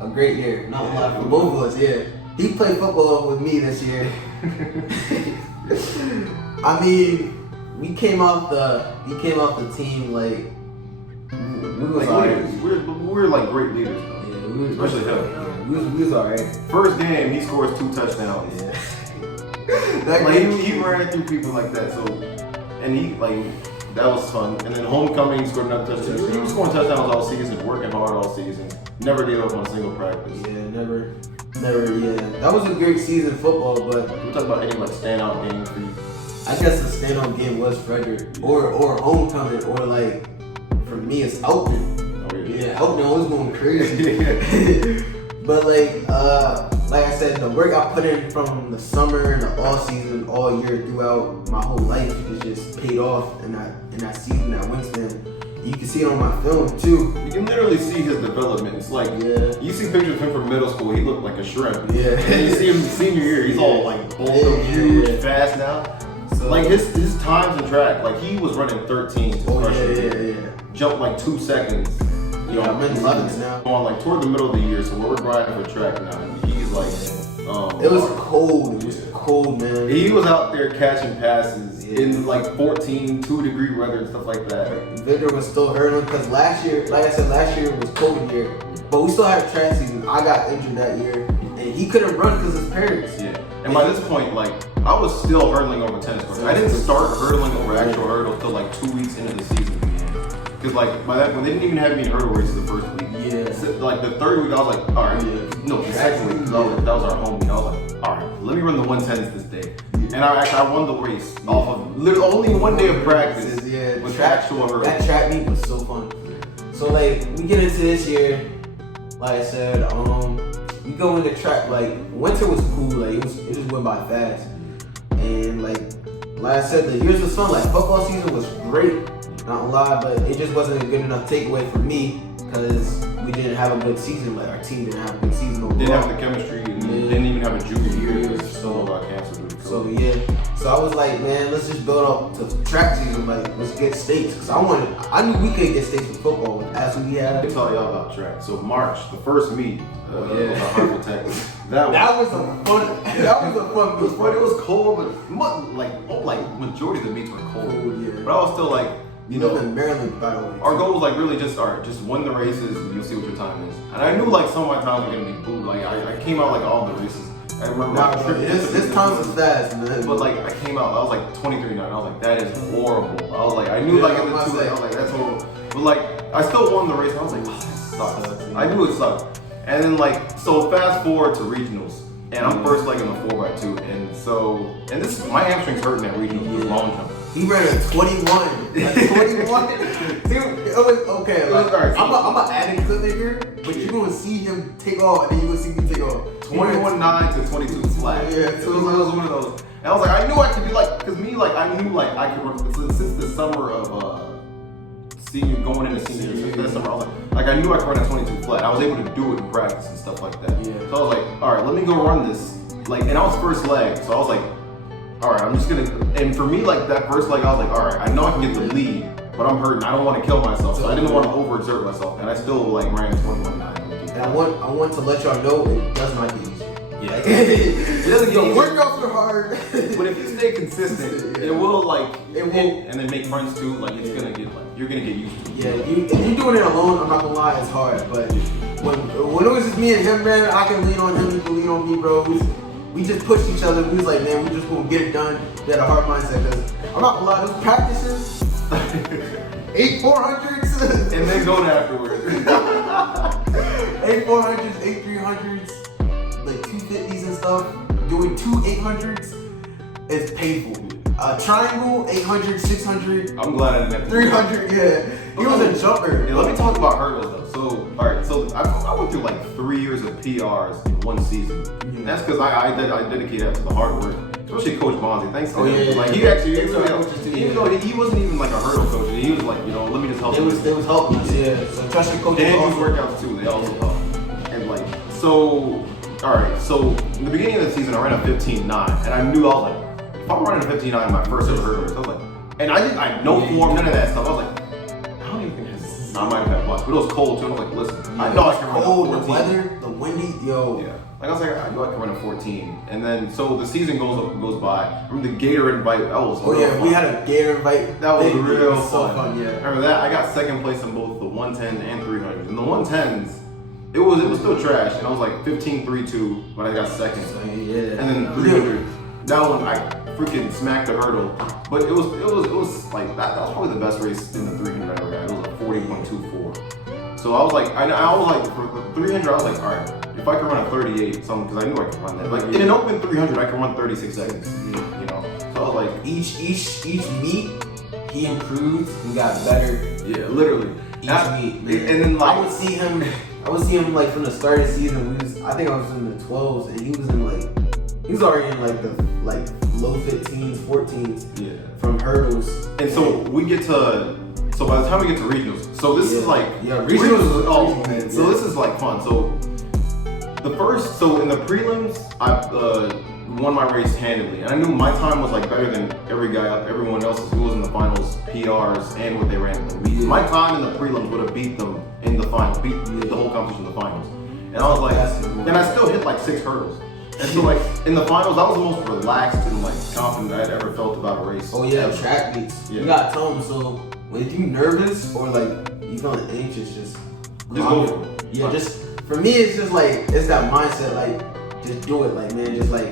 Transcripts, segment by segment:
a great year. Not a lot for both of us. Yeah, he played football with me this year. I mean, we came off the team like we was alright. We're like great leaders though. Yeah, we was especially him. We was alright. First game, he scores 2 touchdowns. Yeah. He ran through people like that. So, and that was fun. And then homecoming, he scored another touchdown. He was scoring touchdowns all season, working hard all season. Never gave up on a single practice. Yeah, never. Yeah, that was a great season of football. But we talk about any like standout game for you. I guess the standout game was Frederick or homecoming, or like for me it's Elton. Oh yeah. Yeah, Elton was going crazy. But like I said, the work I put in from the summer and the all season, all year throughout my whole life, is just paid off in that season at Winston. You can see it on my film too. You can literally see his development. It's like you see pictures of him from middle school, he looked like a shrimp. Yeah. And then you see him senior year, he's all like bulky, huge, fast now. So like his times in track, like he was running 13 freshman year. Jumped like 2 seconds. I'm in 11s now. On like toward the middle of the year, so we're grinding for track now. He's like, it was cold. It was cold, man. He was out there catching passes in like 2-degree weather and stuff like that. Victor was still hurting because last year, like I said, last year was COVID year, but we still had a track season. I got injured that year, and he couldn't run because of his parents. Yeah, and by this point, like I was still hurdling over tennis courts. I didn't start hurdling over actual hurdles till like 2 weeks into the season. Because like by that point, they didn't even have me in hurdle races the first week. Yeah. So, like the third week, I was like, all right. No, the second week, that was our home week. I was like, all right, let me run the 110s this day. And I won the race off of literally only one day of practice. With actual hurdles. That track meet was so fun. So like we get into this year, like I said, we go into track. Like winter was cool. Like it just went by fast. And like I said, the years was fun. Like football season was great. Not a lie, but it just wasn't a good enough takeaway for me because we didn't have a good season. Like our team didn't have a good season overall. Didn't have the chemistry and didn't even have a junior year because still got canceled. So so I was like, man, let's just build up to track season. Like let's get states because I knew we could get states with football as we had. Let me tell y'all about track. So March, the first meet, Hartford, Texas. That was a fun meet. But it was cold, but like majority of the meets were cold. But I was still like. You live in Maryland, by the way. Our goal was like really just win the races and you'll see what your time is. And I knew like some of my times were gonna be boo. Like I came out like all the races. I remember this time was fast, man. But like I came out, I was like 23-9. I was like, that is horrible. I was like, I knew like in the 2 days, I was like, that's horrible. But like I still won the race. I was like, oh, that sucks. I knew it sucked. And then like so fast forward to regionals. And I'm first leg in the 4x2. And this my hamstrings hurting at regionals with long jump. He ran a 21. Dude, it was okay. Like, I'm gonna add a clip in here, but you're gonna see him take off, and then you're gonna see me take off. 21-9 to 22 flat. Yeah, so it was one of those. And I was like, I knew I could be like, because me, like, I knew like I could run since the summer of going into senior year. That summer, I was like I knew I could run at 22 flat. I was able to do it in practice and stuff like that. Yeah. So I was like, all right, let me go run this. Like, and I was first leg, so I was like. All right, I'm just gonna, and for me, like that first leg, I was like, all right, I know I can get the lead, but I'm hurting. I don't want to kill myself, so I didn't want to overexert myself, and I still like ran 21-9. And I want to let y'all know it does not get easy. Yeah, it doesn't get easy. Workouts are hard, but if you stay consistent, it will and then make friends too. Like it's gonna get you're gonna get used to it. Yeah, if you're doing it alone, I'm not gonna lie, it's hard. But when it was just me and him, man, I can lean on him, he can lean on me, bro. We just pushed each other. We was like, man, we just gonna get it done. We had a hard mindset because I'm not gonna lie, those practices, 8 400s, and then going afterwards. 8 400s, 8 300s, like 250s and stuff. Doing 2 800s is painful. Triangle, 800, 600. I'm glad I didn't have to 300, yeah. He was a jumper. Yeah, let me talk about hurdles though. So, all right, so I went through like 3 years of PRs in one season. And that's because I dedicated that to the hard work. Especially Coach Bonzi. Thanks to him. Yeah, like he actually, even though he wasn't even like a hurdle coach, he was like, let me just help. They was helping us, yeah. So trusting coaches. And do workouts too. They also help. And like, so, all right. So in the beginning of the season, I ran a 15-9, and I knew I was like, if I'm running a 15-9 in my first ever hurdle race, I was like, and I had no form, none of that stuff. I was like, I don't even think this is I might have had lunch, but it was cold too. And I was like, listen, I know I can run cold, a 14. the weather, the windy, yo. Yeah. Like I was like, I know I can run a 14. And then, so the season goes by. I remember the Gator invite, that was real fun. We had a Gator invite. That was real fun. So fun, yeah. Remember that? I got second place in both the 110 and 300. And the 110s, it was still trash. And I was like 15-3-2, but I got second. Yeah. And then 300, that one, I freaking smacked the hurdle. But it was like, that was probably the best race in the 300 I ever got. It was a 40.24. So I was like, I was like, for the 300, I was like, all right, if I can run a 38, something, because I knew I could run that. Like in an open 300, I can run 36 seconds. You know, so I was like, each meet, he improved. He got better. yeah, literally. Each meet, man. And then like, I would see him like from the start of the season. I think I was in the 12s, and he was already in like the low 15s, 14s. yeah, from hurdles. And so we get to. So by the time we get to regionals, so this is like regionals is was man. crazy, So this is like fun. So in the prelims, I won my race handily, and I knew my time was like better than everyone else's who was in the finals, PRs, and what they ran in the meet. My time in the prelims would have beat them in the finals, beat the whole competition in the finals. And I was like, and I still hit like 6 hurdles. And so like in the finals, I was the most relaxed and like confident I'd ever felt about a race. Oh yeah, track meets. Yeah. You gotta tell them. So when you nervous or like you feeling anxious, just go for it. Yeah, just for me, it's just like it's that mindset. Like just do it. Like man, just like.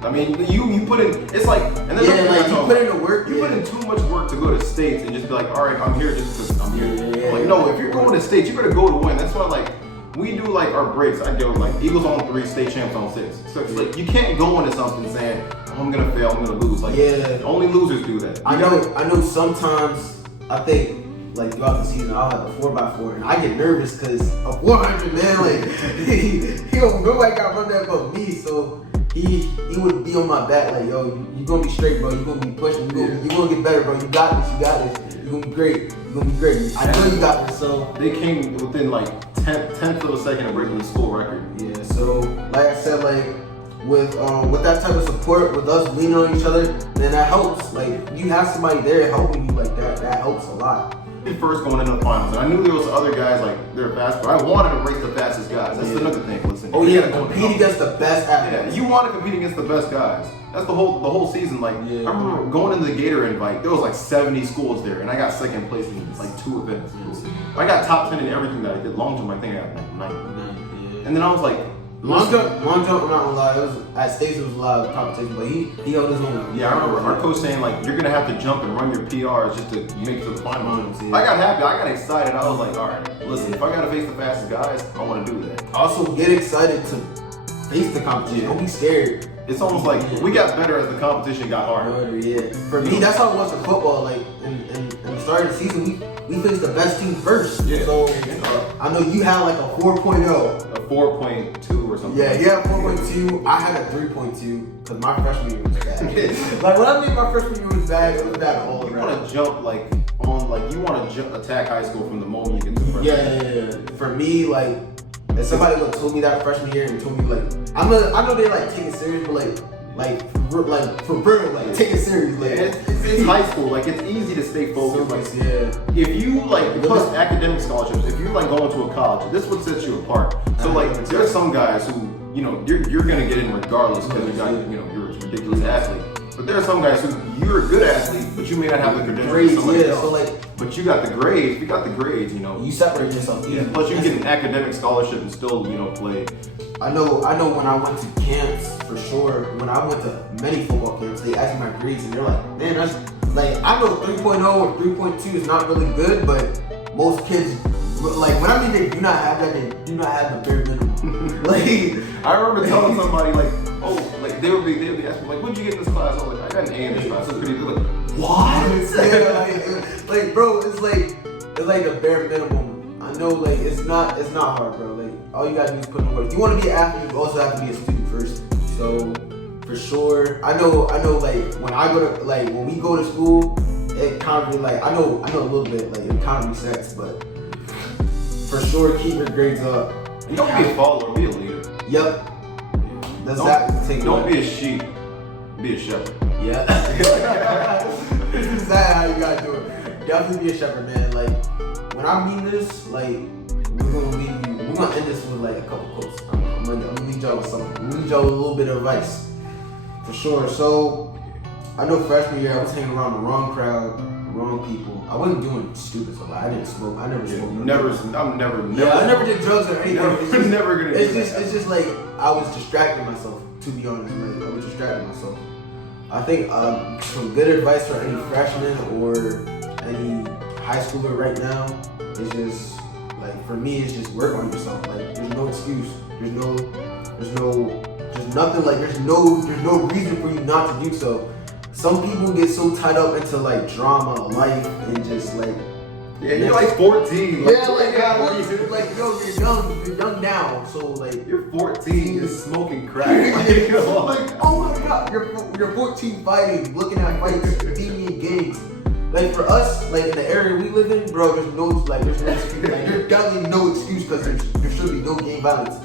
I mean, you put in. It's like and then you put in the work. You put in too much work to go to states and just be like, all right, I'm here just because I'm here. Like no, if you're going to states, you better go to win. That's why like. We do like our breaks. I go like Eagles on 3, state champs on 6. So it's like you can't go into something saying, oh, I'm gonna fail, I'm gonna lose. Like only losers do that. I know sometimes I think like throughout the season I'll have a 4x4 and I get nervous because a 400 man like nobody got run that but me, so he would be on my back like yo you gonna be straight bro, you gonna be pushing, you gonna get better bro, you got this, you're gonna be great. I know you got this. So they came within like 10th of a second of breaking the school record. Yeah, so like I said, like with that type of support, with us leaning on each other, then that helps. Like you have somebody there helping you like that helps a lot. First going into the finals, and I knew there was other guys like they're fast, but I wanted to race the fastest guys. That's another thing. Listen, compete against the best athletes. Yeah, you want to compete against the best guys. That's the whole season. Like I remember going into the Gator invite, there was like 70 schools there, and I got second place in like 2 events. I got top 10 in everything that I did. Long jump, I think I got like 9. And then I was like, long jump, I'm not gonna lie, it was at States it was a lot of competition, but he held his own. Yeah, I remember our coach saying like you're gonna have to jump and run your PRs just to make it to the finals. I got happy, I got excited. I was like, all right, listen, if I gotta face the fastest guys, I want to do that. Also, get excited to face the competition. Don't be scared. It's almost like we got better as the competition got harder. Yeah. For me, that's how it was in football. Like in the start of the season, we faced the best team first. Yeah. So I know you had like a 4.0. A 4.2 or something. Yeah, 4.2. I had a 3.2 because my freshman year was bad. Like when I think my freshman year was bad, it was bad all around. You want to jump you want to attack high school from the moment you get to freshman. Yeah. For me, like. If somebody would told me that freshman year and told me like I know they like take it serious, but like for real, like take it serious. Like it's high school, like it's easy to stay focused. So if you like plus academic scholarships, if you're like going to a college, this would set you apart. So like there's some guys who you're gonna get in regardless because you got you're a ridiculous athlete. But there are some guys who you're a good athlete, but you may not have the credentials. But you got the grades. If you got the grades, you separate yourself. Yeah. Plus, you can get an academic scholarship and still, play. I know. When I went to camps, for sure. When I went to many football camps, they asked me my grades, and they're like, "Man, that's like I know 3.0 or 3.2 is not really good, but most kids like when I mean they do not have that, they do not have the bare minimum." Like I remember telling somebody like, "Oh, like they would be asking me like, what'd you get in this class?" I was like, "I got an A in this class." So they're like, what? Like, bro, it's like the bare minimum. I know, like, it's not hard, bro. Like, all you gotta do is put in work. You want to be an athlete, you also have to be a student first. So, for sure, I know, like, when we go to school, it kind of be like, I know a little bit, like, it kind of resets, but for sure, keep your grades up. And don't be a follower, be a leader. Yep. Don't be a sheep, be a shepherd. Yeah. That's exactly how you gotta do it. definitely be a shepherd, man. Like, when I mean this, like, we're gonna end this with like a couple quotes. I'm gonna lead y'all with something. I'm gonna lead y'all with a little bit of advice, for sure. So, I know freshman year I was hanging around the wrong crowd, wrong people. I wasn't doing stupid stuff. I didn't smoke. I never smoked. I'm never. Yeah, I never did drugs or anything. Never gonna. It's just like I was distracting myself. To be honest, like I was distracting myself. I think some good advice for any freshman or any high schooler right now is just like, for me, it's just work on yourself. Like, there's no excuse. There's nothing. Like, there's no reason for you not to do so. Some people get so tied up into like drama, life, and just like. Yeah, you're like 14. Like, like yo, you're young now, so like you're 14, you're smoking crack. Like, oh my god, you're 14 fighting, looking at fights, beating in gangs. Like for us, like in the area we live in, bro, there's no excuse. Like, there's definitely no excuse because there should be no gang violence.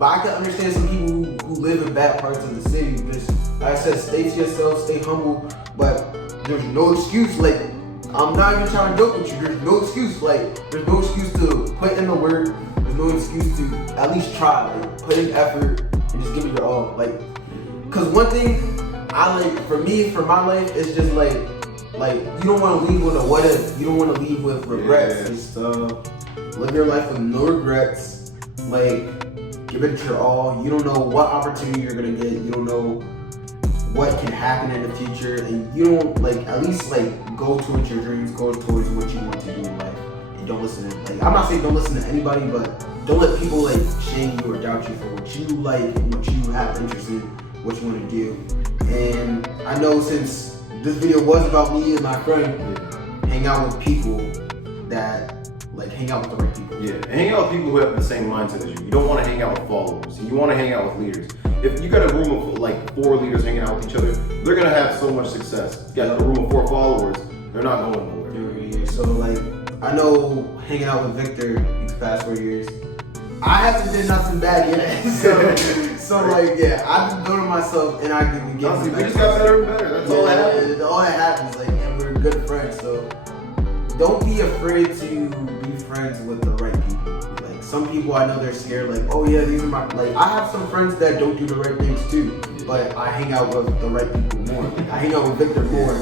But I can understand some people who live in bad parts of the city. Just like I said, stay to yourself, stay humble. But there's no excuse. Like, I'm not even trying to joke with you. There's no excuse. Like, there's no excuse to put in the work. There's no excuse to at least try. Like, put in effort and just give it your all. Like, cause one thing I like for my life, it's just like you don't want to leave with a what if. You don't want to leave with regrets. Yeah. Just live your life with no regrets. Like, give it your all. You don't know what opportunity you're gonna get. You don't know what can happen in the future, and you don't at least go towards your dreams, go towards what you want to do in life, and don't listen to I'm not saying don't listen to anybody, but don't let people shame you or doubt you for what you like and what you have interest in, what you want to do. And I know since this video was about me and my friend, hang out with people that hang out with the right people. Yeah, and hang out with people who have the same mindset as you. You don't want to hang out with followers. You want to hang out with leaders. If you got a room of 4 leaders hanging out with each other, they're gonna have so much success. You got a room of 4 followers, they're not going nowhere. So I know hanging out with Victor these past 4 years, I haven't did nothing bad yet. so I've been building myself, and I can get. Honestly, we just got better and better. That's all that happens. All that happens, and we're good friends. So don't be afraid to be friends with the right people. Some people I know they're scared, oh yeah, these are my, I have some friends that don't do the right things too, but I hang out with the right people more. I hang out with Victor more.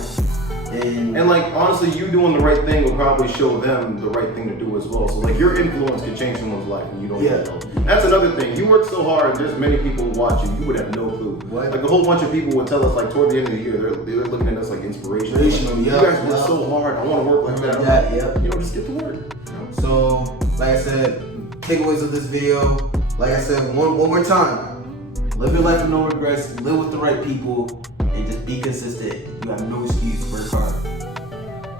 And honestly, you doing the right thing will probably show them the right thing to do as well. So your influence can change someone's life and you don't even know. That's another thing. You work so hard, there's many people watching, you would have no clue. What? A whole bunch of people would tell us toward the end of the year, they're looking at us inspirational. You guys work so hard, I want to work like that. Just get to work. So, like I said, takeaways of this video, like I said, one more time, live your life with no regrets, live with the right people, and just be consistent. You have no excuse, work hard.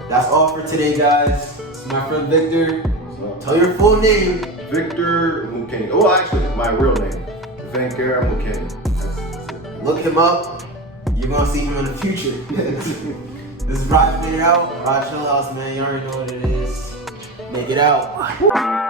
That's all for today, guys. It's my friend Victor. Tell your full name. Victor Mukenyi. Oh, actually, my real name, Vaniqueur Mukenyi. Look him up. You're gonna see him in the future. This is Rajmadeitout, Raj Chill House, man. You already know what it is. Make it out.